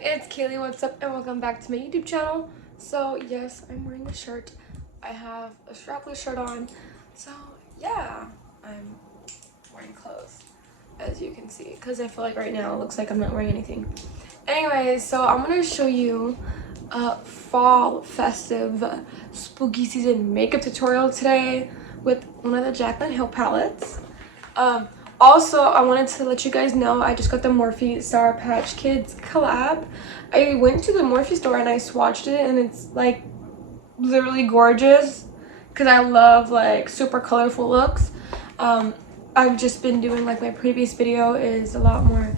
it's Kaylee. What's up, and welcome back to my YouTube channel. So yes, I'm wearing a shirt. I have a strapless shirt on. So yeah, I'm wearing clothes, as you can see, because I feel like right now it looks like I'm not wearing anything. Anyways, so I'm gonna show you a fall festive spooky season makeup tutorial today with one of the Jaclyn Hill palettes. Also, I wanted to let you guys know I just got the Morphe Sour Patch Kids collab. I went to the Morphe store and I swatched it, and it's like literally gorgeous because I love like super colorful looks. I've just been doing, like, my previous video is a lot more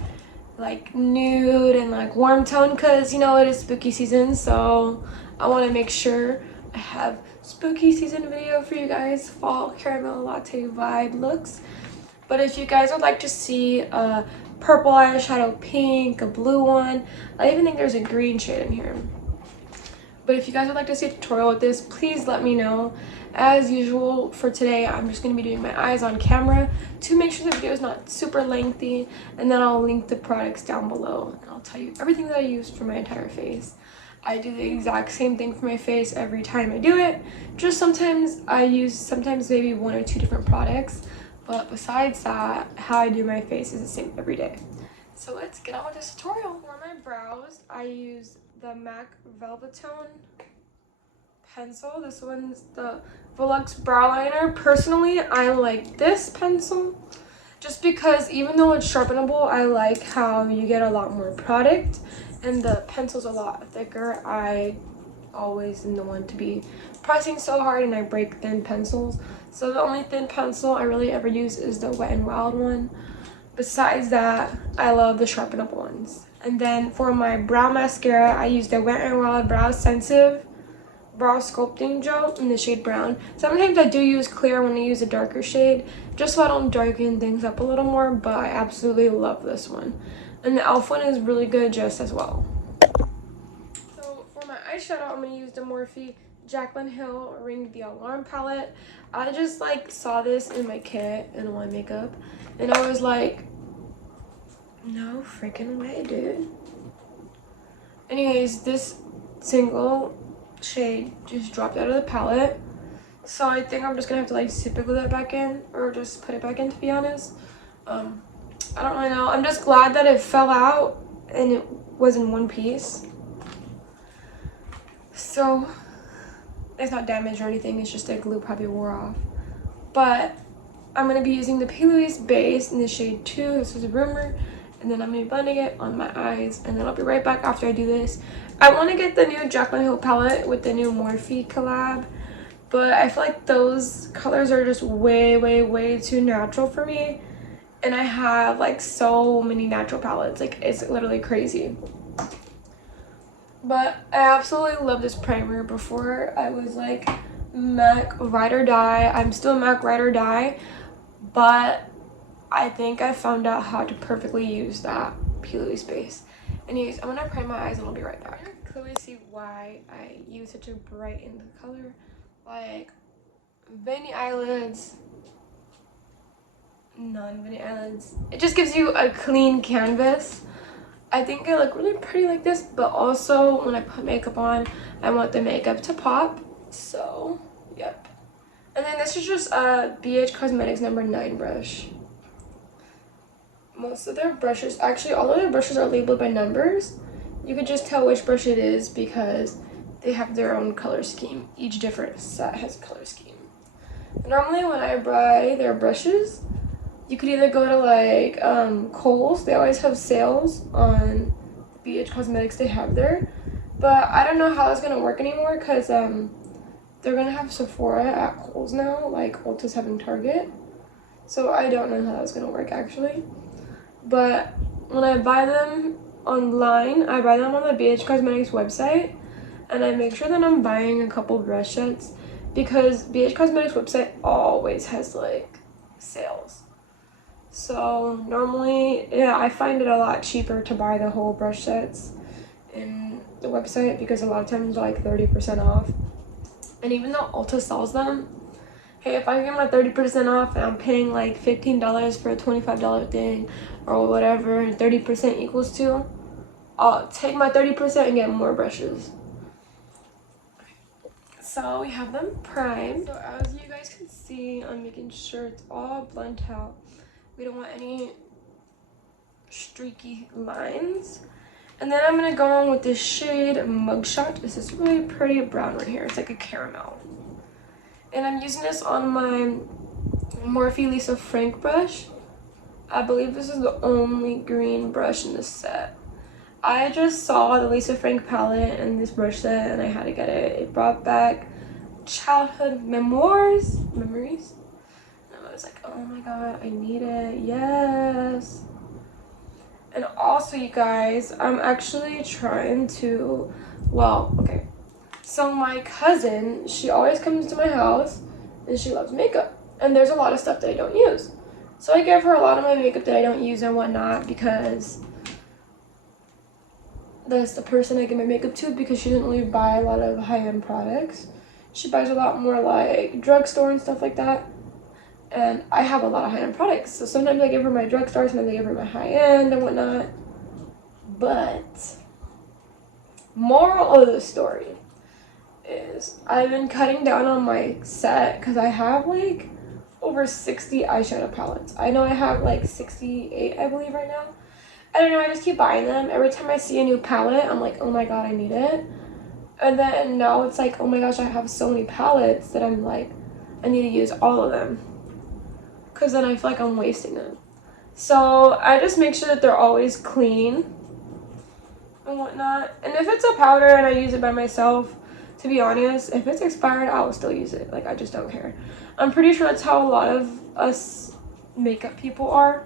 like nude and like warm tone because, you know, it is spooky season, so I want to make sure I have spooky season video for you guys, fall caramel latte vibe looks. But if you guys would like to see a purple eyeshadow, pink, a blue one, I even think there's a green shade in here. But if you guys would like to see a tutorial with this, please let me know. As usual, for today, I'm just going to be doing my eyes on camera to make sure the video is not super lengthy. And then I'll link the products down below. And I'll tell you everything that I used for my entire face. I do the exact same thing for my face every time I do it. Just sometimes I use maybe one or two different products. But besides that, how I do my face is the same every day. So let's get on with this tutorial. For my brows, I use the MAC Velvetone pencil. This one's the Volux brow liner. Personally, I like this pencil just because even though it's sharpenable, I like how you get a lot more product and the pencil's a lot thicker. I always am the one to be pressing so hard and I break thin pencils. So the only thin pencil I really ever use is the Wet n Wild one. Besides that, I love the sharpenable ones. And then for my brow mascara, I use the Wet n Wild Brow Sensitive Brow Sculpting Gel in the shade brown. Sometimes I do use clear when I use a darker shade, just so I don't darken things up a little more, but I absolutely love this one. And the e.l.f. one is really good just as well. So for my eyeshadow, I'm going to use the Morphe Jaclyn Hill Ring the Alarm palette. I just like saw this in my kit and my makeup, and I was like, no freaking way, dude. Anyways, this single shade just dropped out of the palette, so I think I'm just gonna have to like super glue that back in or just put it back in, to be honest. I don't really know. I'm just glad that it fell out and it was in one piece, so it's not damaged or anything. It's just that glue probably wore off. But I'm going to be using the P. Louise base in the shade 2. This is a rumor. And then I'm going to be blending it on my eyes. And then I'll be right back after I do this. I want to get the new Jaclyn Hill palette with the new Morphe collab. But I feel like those colors are just way, way, way too natural for me. And I have like so many natural palettes. Like, it's literally crazy. But I absolutely love this primer. Before I was like MAC Ride or Die. I'm still MAC Ride or Die, but I think I found out how to perfectly use that P. Louise base. Anyways, I'm gonna prime my eyes and I'll be right back. You can clearly see why I use such a bright in the color. Like, veiny eyelids, non-veiny eyelids. It just gives you a clean canvas. I think I look really pretty like this, but also when I put makeup on, I want the makeup to pop. So, yep. And then this is just a BH Cosmetics number 9 brush. Most of their brushes, actually all of their brushes are labeled by numbers. You could just tell which brush it is because they have their own color scheme. Each different set has a color scheme. Normally when I buy their brushes, you could either go to like Kohl's. They always have sales on BH Cosmetics they have there. But I don't know how that's going to work anymore because they're going to have Sephora at Kohl's now, like Ulta's having Target. So I don't know how that's going to work actually. But when I buy them online, I buy them on the BH Cosmetics website. And I make sure that I'm buying a couple brush sets because BH Cosmetics website always has like sales. So normally, yeah, I find it a lot cheaper to buy the whole brush sets in the website because a lot of times they're like 30% off. And even though Ulta sells them, hey, if I get my 30% off and I'm paying like $15 for a $25 thing or whatever 30% equals to, I'll take my 30% and get more brushes. So we have them primed. So as you guys can see, I'm making sure it's all blended out. We don't want any streaky lines. And then I'm gonna go on with this shade Mugshot. This is really pretty brown right here. It's like a caramel. And I'm using this on my Morphe Lisa Frank brush. I believe this is the only green brush in this set. I just saw the Lisa Frank palette in this brush set and I had to get it. It brought back childhood memories. And I was like, oh my god, I need it. Yes. And also, you guys, I'm actually trying to, well, okay. So my cousin, she always comes to my house and she loves makeup. And there's a lot of stuff that I don't use. So I give her a lot of my makeup that I don't use and whatnot because that's the person I give my makeup to, because she doesn't really buy a lot of high-end products. She buys a lot more like drugstore and stuff like that. And I have a lot of high-end products. So sometimes I give her my drugstore, sometimes I give her my high-end and whatnot. But moral of the story is I've been cutting down on my set because I have like over 60 eyeshadow palettes. I know I have like 68, I believe, right now. I don't know, I just keep buying them. Every time I see a new palette, I'm like, oh my god, I need it. And then now it's like, oh my gosh, I have so many palettes that I'm like, I need to use all of them. Because then I feel like I'm wasting them. So I just make sure that they're always clean and whatnot. And if it's a powder and I use it by myself, to be honest, if it's expired, I will still use it. Like, I just don't care. I'm pretty sure that's how a lot of us makeup people are.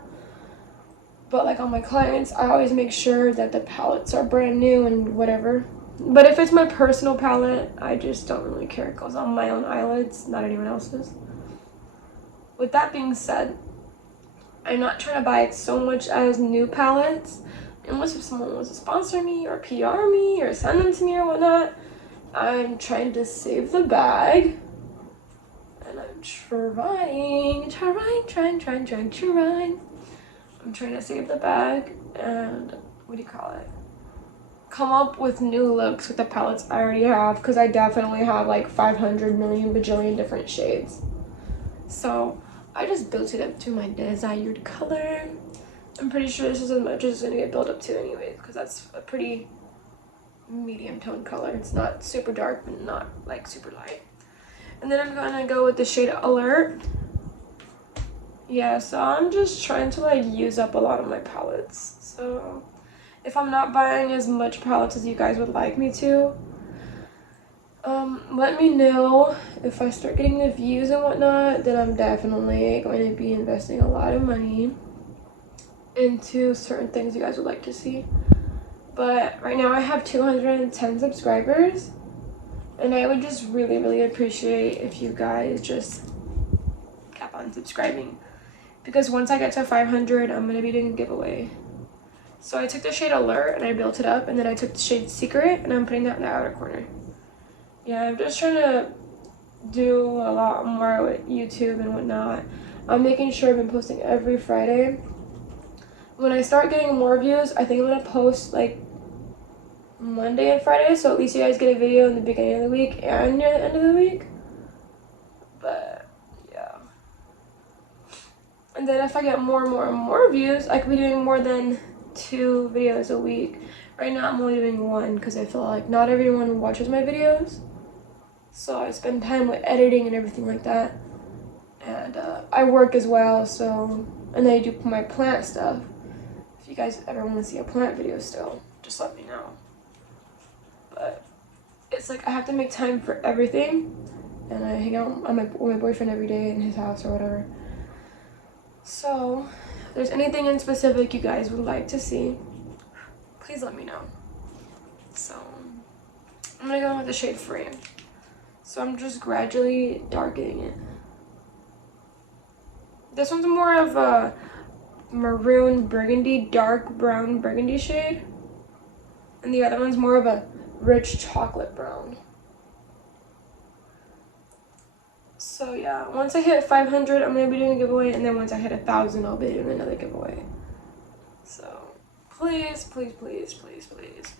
But like on my clients, I always make sure that the palettes are brand new and whatever. But if it's my personal palette, I just don't really care. It goes on my own eyelids, not anyone else's. With that being said, I'm not trying to buy so much as new palettes. Unless if someone wants to sponsor me or PR me or send them to me or whatnot. I'm trying to save the bag. And I'm trying. I'm trying to save the bag and, what do you call it? Come up with new looks with the palettes I already have, because I definitely have like 500 million bajillion different shades. So I just built it up to my desired color. I'm pretty sure this is as much as it's going to get built up to anyways, because that's a pretty medium tone color. It's not super dark, but not like super light. And then I'm going to go with the shade Alert. Yeah, so I'm just trying to like use up a lot of my palettes. So if I'm not buying as much palettes as you guys would like me to, let me know. If I start getting the views and whatnot, then I'm definitely going to be investing a lot of money into certain things you guys would like to see. But right now I have 210 subscribers, and I would just really appreciate if you guys just kept on subscribing, because once I get to 500, I'm going to be doing a giveaway. So I took the shade Alert and I built it up, and then I took the shade Secret and I'm putting that in the outer corner. Yeah, I'm just trying to do a lot more with YouTube and whatnot. I'm making sure I've been posting every Friday. When I start getting more views, I think I'm going to post like Monday and Friday, so at least you guys get a video in the beginning of the week and near the end of the week. But yeah. And then if I get more views, I could be doing more than 2 videos a week. Right now I'm only doing 1 because I feel like not everyone watches my videos. So I spend time with editing and everything like that. And I work as well, so, and then I do my plant stuff. If you guys ever want to see a plant video still, just let me know. But it's like I have to make time for everything, and I hang out with my boyfriend every day in his house or whatever. So if there's anything in specific you guys would like to see, please let me know. So I'm gonna go with the shade Frame. So I'm just gradually darkening it. This one's more of a maroon burgundy, dark brown burgundy shade, and the other one's more of a rich chocolate brown. So yeah, once I hit 500, I'm gonna be doing a giveaway, and then once I hit 1,000, I'll be doing another giveaway. So please, please, please, please, please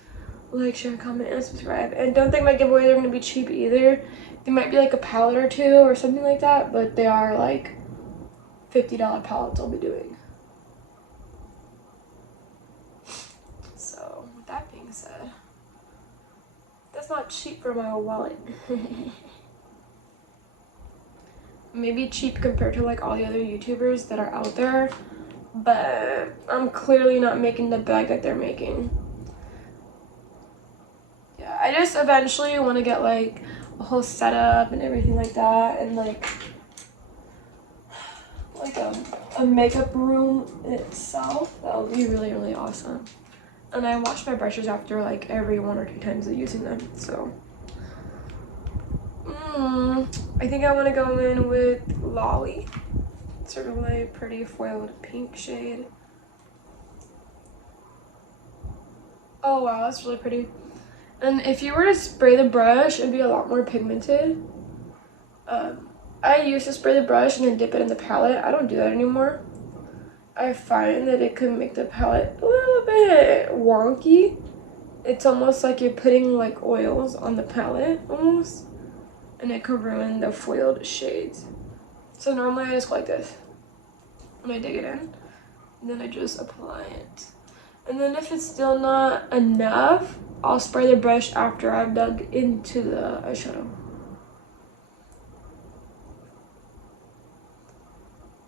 like, share, comment, and subscribe. And don't think my giveaways are going to be cheap either. They might be like a palette or two or something like that, but they are like $50 palettes I'll be doing. So with that being said, that's not cheap for my wallet. Maybe cheap compared to like all the other YouTubers that are out there, but I'm clearly not making the bag that they're making. Yeah, I just eventually want to get like a whole setup and everything like that, and like a makeup room in itself. That would be really, really awesome. And I wash my brushes after like every 1 or 2 times of using them, so I think I want to go in with Lolly. It's a really pretty foiled pink shade. Oh wow, that's really pretty. And if you were to spray the brush, it'd be a lot more pigmented. I used to spray the brush and then dip it in the palette. I don't do that anymore. I find that it could make the palette a little bit wonky. It's almost like you're putting like oils on the palette almost, and it could ruin the foiled shades. So normally I just go like this when I dig it in, and then I just apply it. And then if it's still not enough, I'll spray the brush after I've dug into the eyeshadow.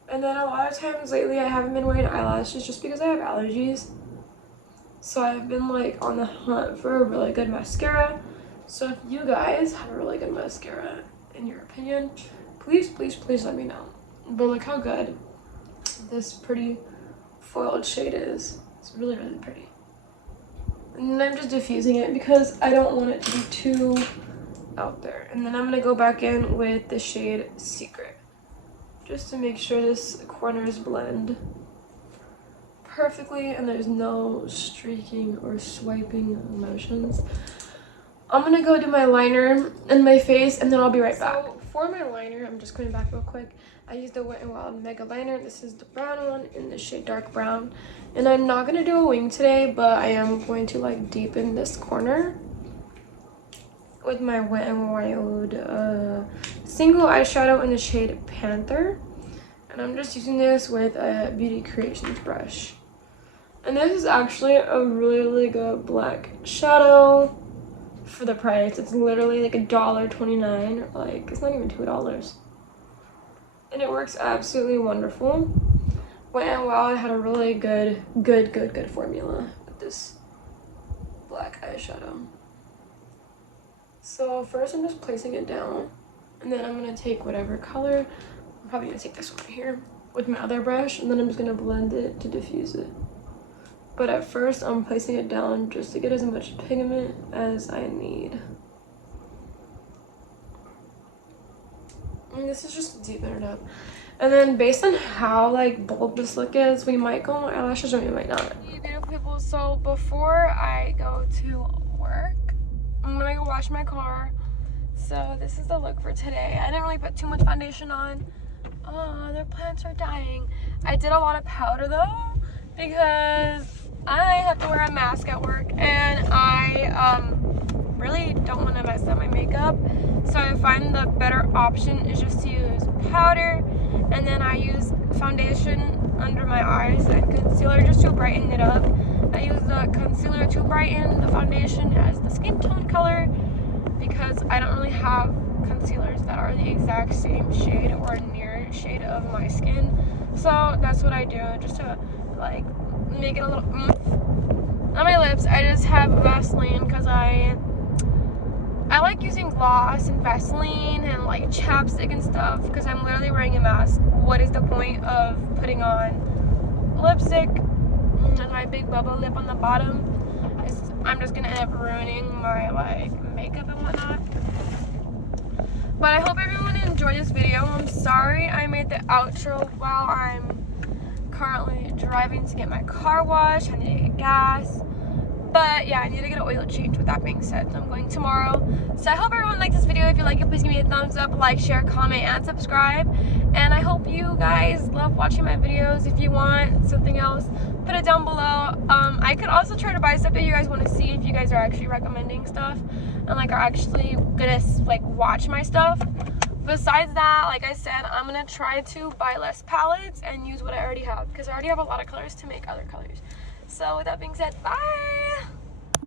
And then a lot of times lately I haven't been wearing eyelashes just because I have allergies. So I've been like on the hunt for a really good mascara. So if you guys have a really good mascara in your opinion, please, please, please let me know. But look how good this pretty foiled shade is. It's really, really pretty. And then I'm just diffusing it because I don't want it to be too out there. And then I'm going to go back in with the shade Secret, just to make sure this corners blend perfectly and there's no streaking or swiping motions. I'm going to go do my liner in my face and then I'll be right back. So for my liner, I'm just going back real quick. I used the Wet n Wild Mega Liner. This is the brown one in the shade Dark Brown. And I'm not going to do a wing today, but I am going to like deepen this corner with my Wet n Wild single eyeshadow in the shade Panther. And I'm just using this with a Beauty Creations brush. And this is actually a really, really good black shadow for the price. It's literally like $1.29, like it's not even $2. And it works absolutely wonderful. Wet n Wild had a really good formula with this black eyeshadow. So first I'm just placing it down, and then I'm gonna take whatever color. I'm probably gonna take this one right here with my other brush, and then I'm just gonna blend it to diffuse it. But at first I'm placing it down just to get as much pigment as I need. And this is just to deepen it up. And then based on how like bold this look is, we might go on eyelashes or we might not. Hey beautiful people, so before I go to work, I'm gonna go wash my car. So this is the look for today. I didn't really put too much foundation on. Oh, their plants are dying. I did a lot of powder though, because I have to wear a mask at work and I really don't want to mess up my makeup. So I find the better option is just to use powder, and then I use foundation under my eyes and concealer just to brighten it up. I use the concealer to brighten the foundation as the skin tone color, because I don't really have concealers that are the exact same shade or near shade of my skin. So that's what I do, just to like make it a little on my lips. I just have Vaseline because I like using gloss and Vaseline and like chapstick and stuff, because I'm literally wearing a mask. What is the point of putting on lipstick and my big bubble lip on the bottom? I'm just gonna end up ruining my like makeup and whatnot. But I hope everyone enjoyed this video. I'm sorry I made the outro while I'm currently driving to get my car washed. I need to get gas. But yeah, I need to get an oil change with that being said. So I'm going tomorrow. So I hope everyone liked this video. If you like it, please give me a thumbs up, like, share, comment, and subscribe. And I hope you guys love watching my videos. If you want something else, put it down below. I could also try to buy stuff that you guys want to see if you guys are actually recommending stuff and like are actually gonna like watch my stuff. Besides that, like I said, I'm gonna try to buy less palettes and use what I already have because I already have a lot of colors to make other colors. So with that being said, bye!